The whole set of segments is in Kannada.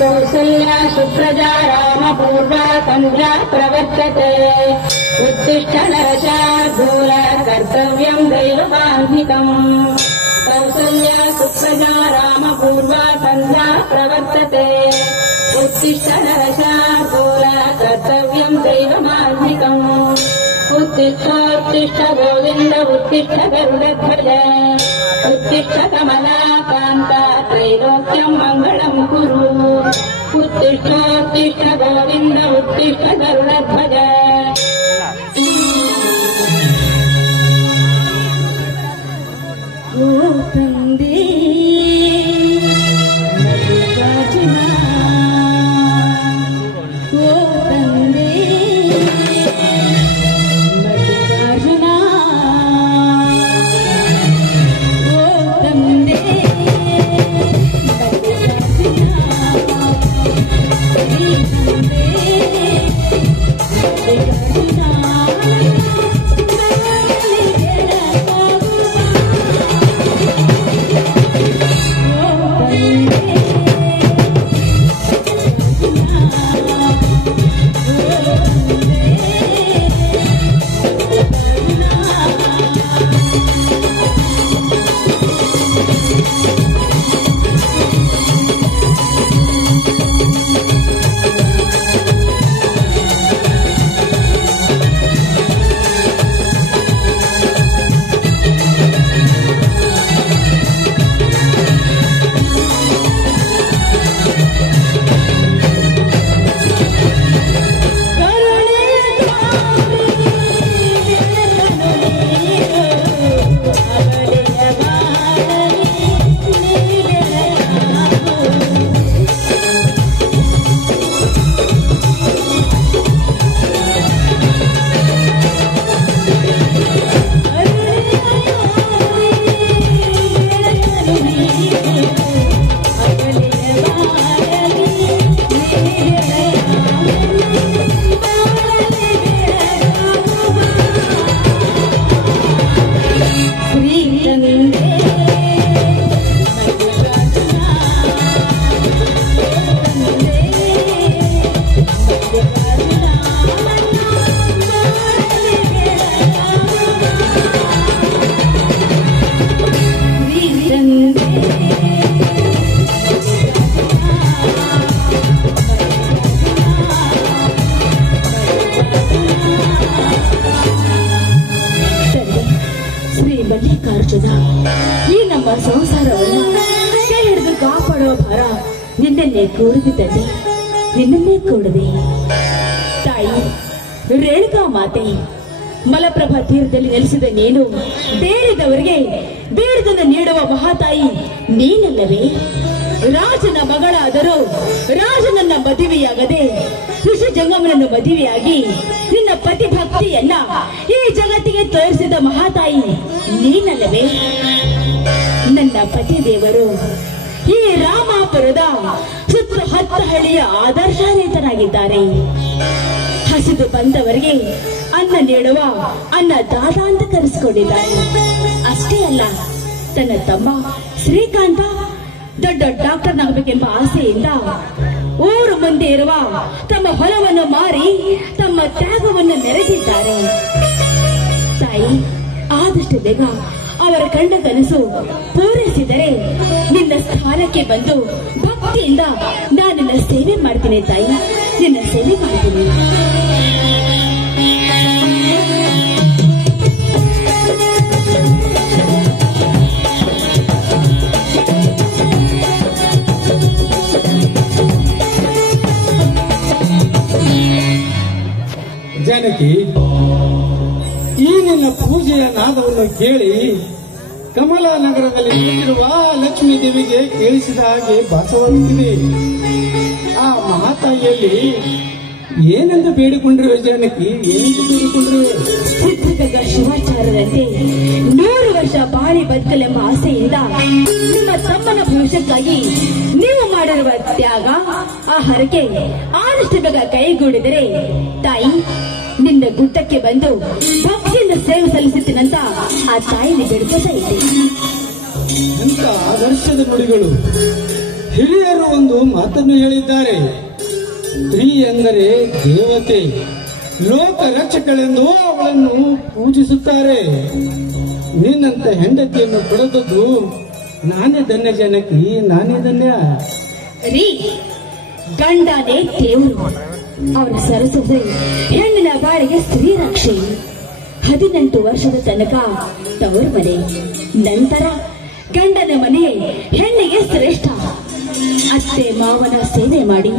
कौसल्या सुप्रजा रामपूर्वा सन्ध्या प्रवर्तते उत्तिष्ठ नरशार्दूल कर्तव्यम् दैवबान्धितम् कौसल्या सुप्रजा रामपूर्वा सन्ध्या प्रवर्तते उत्तिष्ठ नरशार्दूल कर्तव्यम् दैवबान्धितम् उत्तिष्ठ गोविन्द उत्तिष्ठ गरुडध्वज उत्तिष्ठ कमलाकान्ता त्रैलोक्यम् मङ्गलम् कुरु उत्तिष्ठ गोविन्द उत्तिष्ठ गरुडध्वज ओ तंदे मल्लिकार्जुना ओ तंदे मल्लिकार्जुना ओ तंदे मल्लिकार्जुना ನಿನ್ನನ್ನೇ ಕೂಡಿದೆ ತಂದೆ, ನಿನ್ನನ್ನೇ ಕೂಡಿದೆ ತಾಯಿ ರೇಣುಕಾ ಮಾತೆ. ಮಲಪ್ರಭಾ ತೀರದಲ್ಲಿ ನೆಲೆಸಿದ ನೀನು ಬೇಡಿದವರಿಗೆ ಬೇಡದನ್ನು ನೀಡುವ ಮಹಾತಾಯಿ ನೀನಲ್ಲವೇ? ರಾಜನ ಮಗಳಾದರೂ ರಾಜನನ್ನ ಮದುವೆಯಾಗದೆ ಋಷಿ ಜಂಗಮನನ್ನು ಮದುವೆಯಾಗಿ ನಿನ್ನ ಪತಿಭಕ್ತಿಯನ್ನ ಈ ಜಗತ್ತಿಗೆ ತೋರಿಸಿದ ಮಹಾತಾಯಿ ನೀನಲ್ಲವೇ? ನನ್ನ ಪತಿ ದೇವರು ಈ ರಾಮಾಪುರದ ಸುತ್ತ 10 ಹಳ್ಳಿಯ ಆದರ್ಶಾನ್ವಿತರಾಗಿದ್ದಾರೆ. ಹಸಿದು ಬಂದವರಿಗೆ ಅನ್ನ ನೀಡುವ ಅನ್ನದಾತ ಅಂತ ಕರೆಸಿಕೊಂಡಿದ್ದಾರೆ. ಅಷ್ಟೇ ಅಲ್ಲ, ತನ್ನ ತಮ್ಮ ಶ್ರೀಕಾಂತ ದೊಡ್ಡ ಡಾಕ್ಟರ್ನಾಗಬೇಕೆಂಬ ಆಸೆಯಿಂದ ಊರು ಮುಂದೆ ಇರುವ ತಮ್ಮ ಹೊಲವನ್ನು ಮಾರಿ ತಮ್ಮ ತ್ಯಾಗವನ್ನು ಮೆರೆದಿದ್ದಾರೆ. ತಾಯಿ, ಆದಷ್ಟು ಬೇಗ ಅವರ ಕಂಡ ಕನಸು ಪೂರೈಸಿದರೆ ನಿನ್ನ ಸ್ಥಾನಕ್ಕೆ ಬಂದು ಭಕ್ತಿಯಿಂದ ನಾನು ನಿನ್ನ ಸೇವೆ ಮಾಡ್ತೀನಿ ತಾಯಿ, ನಿನ್ನ ಸೇವೆ ಮಾಡ್ತೀನಿ. ಜಾನಕಿ, ಈ ನಿನ್ನ ಪೂಜೆಯ ನಾದವನ್ನು ಕೇಳಿ ಕಮಲಾ ನಗರದಲ್ಲಿ ನಿಂತಿರುವ ಲಕ್ಷ್ಮೀ ದೇವಿಗೆ ಕೇಳಿಸಿದ ಹಾಗೆ ಭಾಸವಾಗುತ್ತಿದೆ. ಆ ಮಹಾತಾಯಿಯಲ್ಲಿ ಏನೆಂದು ಬೇಡಿಕೊಂಡ್ರೆ ಜಾನಕಿ, ಏನೆಂದು ಬೇಡಿಕೊಂಡ್ರೆ? ಸಿದ್ಧಗಂಗ ಶಿವಾಚಾರ್ಯರಂತೆ 100 ವರ್ಷ ಬಾಳಿ ಬದುಕಲೆಂಬ ಆಸೆಯಿಂದ ನಿಮ್ಮ ತಮ್ಮನ ಭವಿಷ್ಯಕ್ಕಾಗಿ ನೀವು ಮಾಡಿರುವ ತ್ಯಾಗ, ಆ ಹರಕೆ ಆದಷ್ಟು ಬೇಗ ಕೈಗೂಡಿದರೆ ತಾಯಿ ನಿನ್ನ ಗುಡ್ಡಕ್ಕೆ ಬಂದು ಭಕ್ತಿಯಿಂದ ಸೇವೆ ಸಲ್ಲಿಸುತ್ತೀನಂತ ಆ ತಾಯಿని ಬೇಡ್ಕೋತಾ ಇದ್ದೆ. ಎಂತ ಆದರ್ಶದ ನುಡಿಗಳು! ಹಿರಿಯರು ಒಂದು ಮಾತನ್ನು ಹೇಳಿದ್ದಾರೆ, ಸ್ತ್ರೀ ಎಂದರೆ ದೇವತೆ, ಲೋಕ ರಕ್ಷಕಳೆಂದು ಅವಳನ್ನು ಪೂಜಿಸುತ್ತಾರೆ. ನಿನ್ನಂತ ಹೆಂಡತಿಯನ್ನು ಪಡೆದದ್ದು ನಾನೇ ಧನ್ಯ ಜನಕಿ, ನಾನೇ ಧನ್ಯ. ರೀ, ಗಂಡನೇ ದೇವರು, ಅವರ ಸರಸದೆ ಹೆಣ್ಣಿನ ಬಾಳಿಗೆ ಸ್ತ್ರೀ ರಕ್ಷೆ. 18 ವರ್ಷದ ತನಕ ತವರು ಮನೆ, ನಂತರ ಗಂಡನ ಮನೆ ಹೆಣ್ಣಿಗೆ ಶ್ರೇಷ್ಠ. ಅತ್ತೆ ಮಾವನ ಸೇವೆ ಮಾಡಿ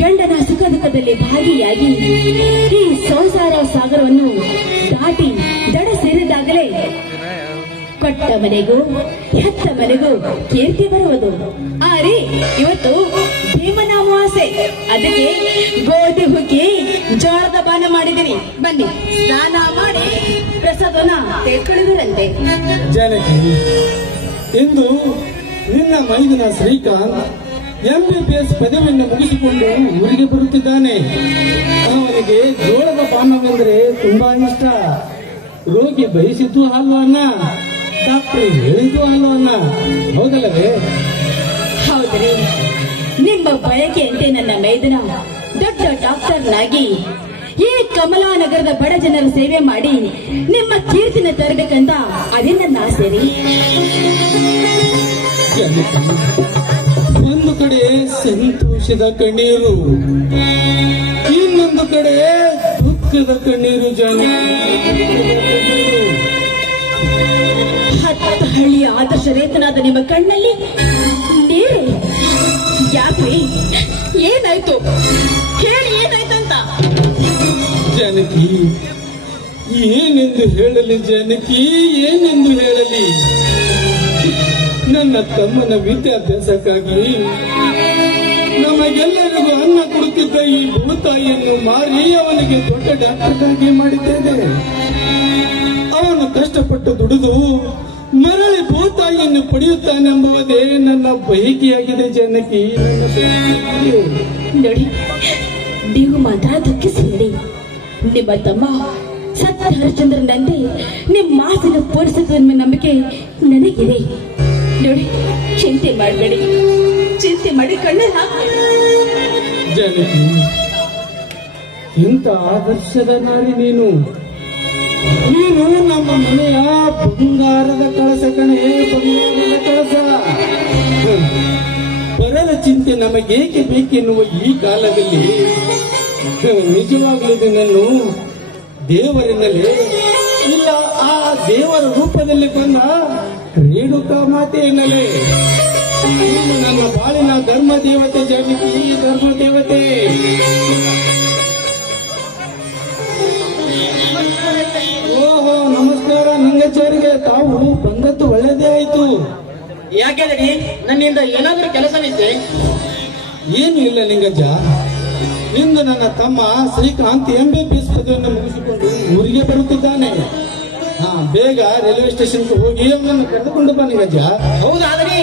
ಗಂಡನ ಸುಖ ದುಃಖದಲ್ಲಿ ಭಾಗಿಯಾಗಿ ಈ ಸಂಸಾರ ಸಾಗರವನ್ನು ದಾಟಿ ದಡ ಸೇರಿದಾಗಲೇ ಕೊಟ್ಟ ಮನೆಗೂ ಹೆತ್ತ ಮನೆಗೂ ಕೀರ್ತಿ ಬರುವುದು. ಆರಿ, ಇವತ್ತು ಭೀಮನಾಮಾವಾಸೆ, ಅದಕ್ಕೆ ಗೋಧಿ ಹುಗ್ಗಿ ಜೋಳದ ಬಾನ ಮಾಡಿದಿರಿ. ಬನ್ನಿ, ಸ್ನಾನ ಮಾಡಿ ಪ್ರಸಾದನ ತೆಗೆದುಕೊಳ್ಳುವುದಂತೆ. ಜಾನಕಿ, ಇಂದು ನಿನ್ನ ಮೈದುನ ಶ್ರೀಕಾಂತ್ MBBS ಪದವಿಯನ್ನು ಮುಗಿಸಿಕೊಂಡು ಊರಿಗೆ ಬರುತ್ತಿದ್ದಾನೆ. ಅವನಿಗೆ ಜೋಳದ ಪಾನವೆಂದರೆ ತುಂಬಾ ಇಷ್ಟ. ರೋಗಿ ಬಯಸಿದ್ದು ಹಾಲು ಅನ್ನ, ಡಾಕ್ಟರ್ ಹೇಳಿದ್ದು ಹಾಲು ಅನ್ನ, ಹೌದಲ್ಲವೇ? ಹೌದ್ರಿ, ನಿಮ್ಮ ಬಯಕೆಯಂತೆ ನನ್ನ ಮೈದುನ ದೊಡ್ಡ ಡಾಕ್ಟರ್ನಾಗಿ ಈ ಕಮಲಾನಗರದ ಬಡ ಜನರ ಸೇವೆ ಮಾಡಿ ನಿಮ್ಮ ಕೀರ್ತಿನ ತರಬೇಕಂತ ಅದೇ ನನ್ನ ಆಸೆ ರೀ. ಒಂದು ಕಡೆ ಸಂತೋಷದ ಕಣ್ಣೀರು, ಇನ್ನೊಂದು ಕಡೆ ದುಃಖದ ಕಣ್ಣೀರು. ಹತ್ತು ಹಳ್ಳಿಯ ಆದರ್ಶ ರೇತನಾದ ನಿಮ್ಮ ಕಣ್ಣಲ್ಲಿ ನೀರು ಯಾಕ್ರಿ? ಏನಾಯ್ತು ಹೇಳಿ, ಏನಾಯ್ತಂತ? ಜಾನಕಿ, ಏನೆಂದು ಹೇಳಲಿ ಜಾನಕಿ, ಏನೆಂದು ಹೇಳಲಿ? ನನ್ನ ತಮ್ಮನ ವಿದ್ಯಾಭ್ಯಾಸಕ್ಕಾಗಿ ನಮಗೆಲ್ಲರಿಗೂ ಅನ್ನ ಕೊಡುತ್ತಿದ್ದ ಈ ಭೂತಾಯಿಯನ್ನು ಮಾರಿ ಅವನಿಗೆ ದೊಡ್ಡ ಡಾಕ್ಟರ್ಗಾಗಿ ಮಾಡಿದ್ದೇನೆ. ಅವನು ಕಷ್ಟಪಟ್ಟು ದುಡಿದು ಮರಳಿ ಭೂತಾಯಿಯನ್ನು ಪಡೆಯುತ್ತಾನೆಂಬುದೇ ನನ್ನ ಬಯಕೆಯಾಗಿದೆ ಜಾನಕಿ. ನೋಡಿ, ನೀವು ಮಾತ್ರ ದುಃಖಿಸಬೇಡಿ. ನಿಮ್ಮ ತಮ್ಮ ಸತ್ಯ ಹರಿಶ್ಚಂದ್ರನಂತೆ ನಿಮ್ಮ ಮಾತಿನ ಪೂರೈಸುವ ನಂಬಿಕೆ ನನಗಿದೆ. ನೋಡಿ, ಚಿಂತೆ ಮಾಡಬೇಡಿ, ಚಿಂತೆ ಮಾಡಿ ಕಣ್ಣಲ್ಲಿ ಹಾಕಿ. ಜಾನಕಿ, ಇಂಥ ಆದರ್ಶದ ನಾರಿ ನೀನು. ನೀನು ನಮ್ಮ ಮನೆಯ ಬಂಗಾರದ ಕಳಸ ಕಣೆ, ಬಂಗಾರದ ಕಳಸ. ಪರರ ಚಿಂತೆ ನಮಗೇಕೆ ಬೇಕೆನ್ನುವ ಈ ಕಾಲದಲ್ಲಿ ನಿಜವಾಗ್ಲೂ ನಿನ್ನನ್ನು ದೇವರಿನಲ್ಲೇ ಇಲ್ಲ ಆ ದೇವರ ರೂಪದಲ್ಲಿ ಬಂದ ರೇಣುಕಾ ಮಾತೆ ಎನ್ನಲೇ ನನ್ನ ಬಾಳಿನ ಧರ್ಮ ದೇವತೆ ಜಾನಕಿ, ಧರ್ಮ ದೇವತೆ. ಓಹೋ, ನಮಸ್ಕಾರ ನಂಗಚಾರಿಗೆ. ತಾವು ಬಂದದ್ದು ಒಳ್ಳೆದೇ ಆಯ್ತು. ಯಾಕೆಂದ್ರೆ ನನ್ನಿಂದ ಏನಾದರೂ ಕೆಲಸವಿದೆ? ಏನು ಇಲ್ಲ ಲಿಂಗಜ್ಜ, ಇಂದು ನನ್ನ ತಮ್ಮ ಶ್ರೀಕಾಂತ್ MBBS ಪದವಿಯನ್ನು ಮುಗಿಸಿಕೊಂಡು ಊರಿಗೆ ಬರುತ್ತಿದ್ದಾನೆ. ಬೇಗ ರೈಲ್ವೆ ಸ್ಟೇಷನ್ಗೆ ಹೋಗಿ ಅವನನ್ನು ಕರೆದುಕೊಂಡು ಬಾ ಲಿಂಗಜ್ಜ. ಹೌದಾದರೆ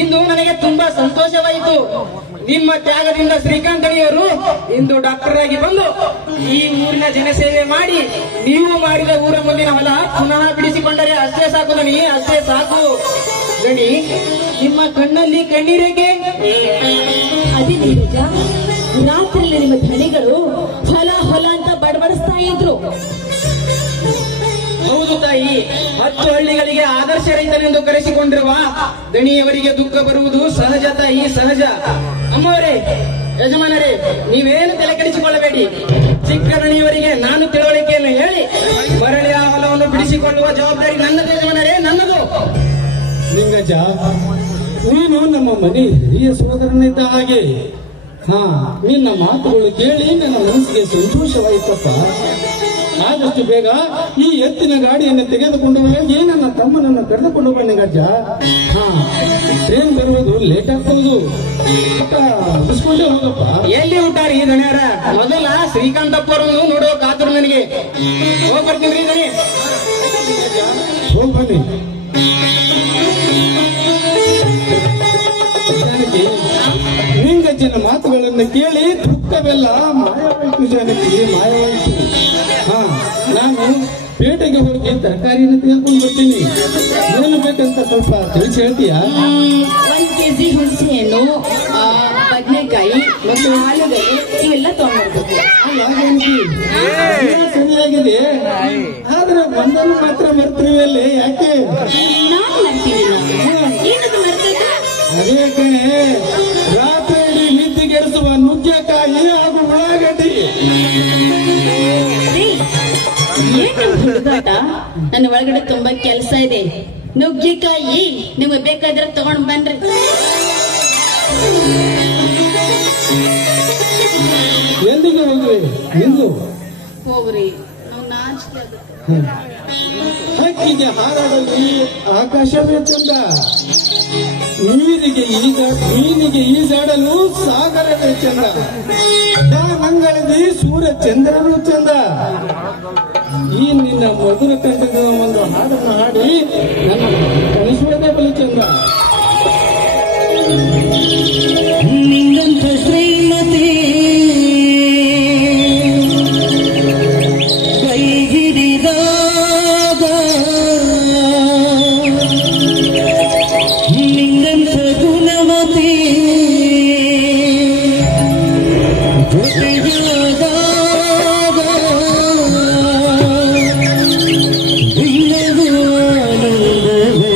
ಇಂದು ನನಗೆ ತುಂಬಾ ಸಂತೋಷವಾಯಿತು. ನಿಮ್ಮ ತ್ಯಾಗದಿಂದ ಶ್ರೀಕಾಂತ್ ಅಡಿಯವರು ಇಂದು ಡಾಕ್ಟರ್ ಆಗಿ ಬಂದು ಈ ಊರಿನ ಜನಸೇವೆ ಮಾಡಿ ನೀವು ಮಾಡಿದ ಊರ ಮುಂದಿನ ಹೊಲ ಪುನಃ ಬಿಡಿಸಿಕೊಂಡರೆ ಅಷ್ಟೇ ಸಾಕು ದಣಿ, ಅಷ್ಟೇ ಸಾಕು ದಣಿ. ನಿಮ್ಮ ಕಣ್ಣಲ್ಲಿ ಕಣ್ಣೀರೇಕೆ? ಅದೇ ನೀರಜ, ರಾತ್ರಿಯಲ್ಲಿ ನಿಮ್ಮ ಧಣಿಗಳು ಹೊಲ ಹೊಲ ಅಂತ ಬಡಬಡಿಸ್ತಾ ಇದ್ರು. ಹೌದು ತಾಯಿ, 10 ಹಳ್ಳಿಗಳಿಗೆ ಆದರ್ಶ ರೈತನೆಂದು ಕರೆಸಿಕೊಂಡಿರುವ ದಣಿಯವರಿಗೆ ದುಃಖ ಬರುವುದು ಸಹಜ ತಾಯಿ, ಸಹಜ. ಅಮ್ಮವರೇ, ಯಜಮಾನರೇ, ನೀವೇನು ತಲೆ ಕೆಡಿಸಿಕೊಳ್ಳಬೇಡಿ. ಚಿಕ್ಕ ದಣಿಯವರಿಗೆ ನಾನು ತಿಳುವಳಿಕೆಯನ್ನು ಹೇಳಿ ಮರಳಿ ಆ ಹೊಲವನ್ನು ಬಿಡಿಸಿಕೊಳ್ಳುವ ಜವಾಬ್ದಾರಿ ನನ್ನದು ಯಜಮಾನರೇ, ನನ್ನದು. ಲಿಂಗಜ್ಜ, ನೀನು ನಮ್ಮ ಮನೆ ಹಿರಿಯ ಸೋದರನಿದ್ದ ಹಾಗೆ. ನಿನ್ನ ಮಾತುಗಳು ಕೇಳಿ ನನ್ನ ಮನಸ್ಸಿಗೆ ಸಂತೋಷವಾಯಿತಪ್ಪ. ಆದಷ್ಟು ಬೇಗ ಈ ಎತ್ತಿನ ಗಾಡಿಯನ್ನು ತೆಗೆದುಕೊಂಡು ಹೋಗಿ ನನ್ನ ತಮ್ಮನನ್ನು ಕರೆದುಕೊಂಡು ಬನ್ನಿ ಗಜ್ಜ. ಟ್ರೈನ್ ಬರುವುದು ಲೇಟ್ ಆಗ್ತವುದು. ಬಿಸ್ಕೊಂಡೇ ಹೋಗಪ್ಪ. ಎಲ್ಲಿ ಊಟಾರಿ ದಣಿಯರ? ಮೊದಲ ಶ್ರೀಕಾಂತಪ್ಪ ಅವರನ್ನು ನೋಡುವ ಕಾತುರು ನನಗೆ. ಹೋಗಿ ಬರ್ತೀನಿ ದಣಿ. ಹೋಗಿ ಬನ್ನಿ. ಲಿಂಗಜ್ಜನ ಮಾತುಗಳನ್ನು ಕೇಳಿ ದುಃಖವೆಲ್ಲ ಮಾಯವಾಯಿತು ಜಾನಕಿ, ಮಾಯವಾಯಿತು. ನಾನು ಪೇಟೆಗೆ ಹೋಗಿ ತರಕಾರಿಯನ್ನು ತೆಗೆದುಕೊಂಡು ಬರ್ತೀನಿ. ಏನು ಬೇಕಂತ ಸ್ವಲ್ಪ ತಿಳಿಸಿ ಹೇಳ್ತೀಯಾ? 1 kg ಹುಣಸೆಹಣ್ಣು, ಬದನೆಕಾಯಿ, ಆಲೂಗಡ್ಡೆ ಇವೆಲ್ಲ ತಗೊಂಡ್ಬರ್ಬೇಕು. ಅಲ್ಲ ಗೆಳತಿ, ಎಲ್ಲ ಸರಿಯಾಗಿದೆ, ಆದ್ರೆ ಒಂದನ್ನು ಮಾತ್ರ ಮರ್ತಿರುವಲ್ಲಿ ಯಾಕೆ? ನಾನು ಮರ್ತಿದ್ದೀನ? ಏನದು ಮರ್ತದ? ಅದೇ ಕಣೆ, ರಾತ್ರಿ ಇಡೀ ನಿದ್ದೆಗೆಡಿಸುವ ನುಗ್ಗೆಕಾಯಿ ಹಾಗೂ ಉಳ್ಳಾಗಡ್ಡಿ. ಹುಡುಗಾಟ, ನನ್ನ ಒಳಗಡೆ ತುಂಬಾ ಕೆಲಸ ಇದೆ. ನುಗ್ಗೆಕಾಯಿ ನಿಮಗೆ ಬೇಕಾದ್ರೆ ತಗೊಂಡ್ ಬನ್ರಿ. ಎಲ್ಲಿಗೆ ಹೋಗ್ರಿ? ನಿಂದು ಹೋಗ್ರಿ, ಹಕ್ಕಿಗೆ ಹಾರಾಡಲು ಆಕಾಶವೇ ಚಂದ, ಮೀನಿಗೆ ಈಜಾಡಲು ಸಾಗರವೇ ಚಂದ, ನಂಗಳದಿ ಸೂರ್ಯ ಚಂದ್ರನು ಚಂದ. ಈ ನಿನ್ನ ಮಧುರ ಕಂಠದ ಒಂದು ಹಾಡನ್ನು ಹಾಡಿ ನನ್ನ ಕಳಿಸುವುದೇ ಬಲು ಚಂದ. ನಿನ್ನಂತ ಶ್ರೀಮತಿ ಕೈ ಹಿಡಿದಾಗ ನಿನ್ನಂತ ಗುಣಮತಿ ಜೊತೆಯಾದಾಗ ಇಲ್ಲವೂ ಆನಂದವೇ.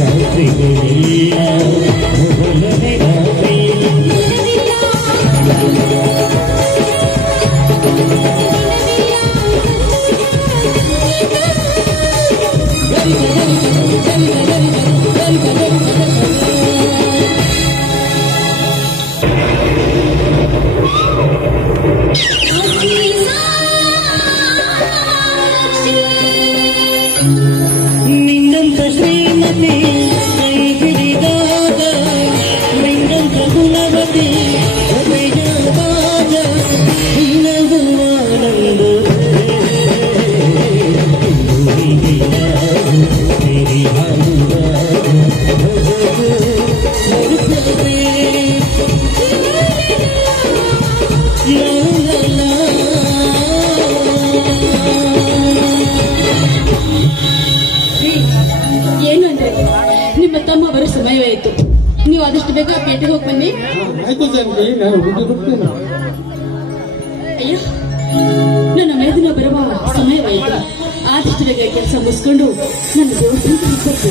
ರಾತ್ರಿಗಳಿಲ್ಲ ಮೊದಲನೇ ರಾತ್ರಿ ನಿನ್ನಂತ ಶ್ರೀಮತಿ ಕೈ ಹಿಡಿದಾಗ ನಿನ್ನಂತ ಗುಣವತಿ ಜೊತೆಯಾದಾಗ ನಿನಗೂ ಆನಂದ ಏನು ಅಂದ್ರೆ ನಿಮ್ಮ ತಮ್ಮ ಬರೋ ಸಮಯವಾಯಿತು. ನೀವು ಆದಷ್ಟು ಬೇಗ ಪೇಟೆಗೆ ಹೋಗಿ ಬನ್ನಿ. ಆಯ್ತು ಜಾನಕಿ, ನಾನು ಹೋಗಿ ಬಿಡ್ತೇನೆ. ಅಯ್ಯೋ, ನನ್ನ ಮೈದುನ ಬರುವ ಸಮಯವಾಯಿತು. ಆದಷ್ಟು ಬೇಗ ಕೆಲಸ ಮುಗಿಸ್ಕೊಂಡು ನನ್ನ ದೇವಸ್ಥಾನಕ್ಕೆ ಹೋಗ್ಬೇಕು.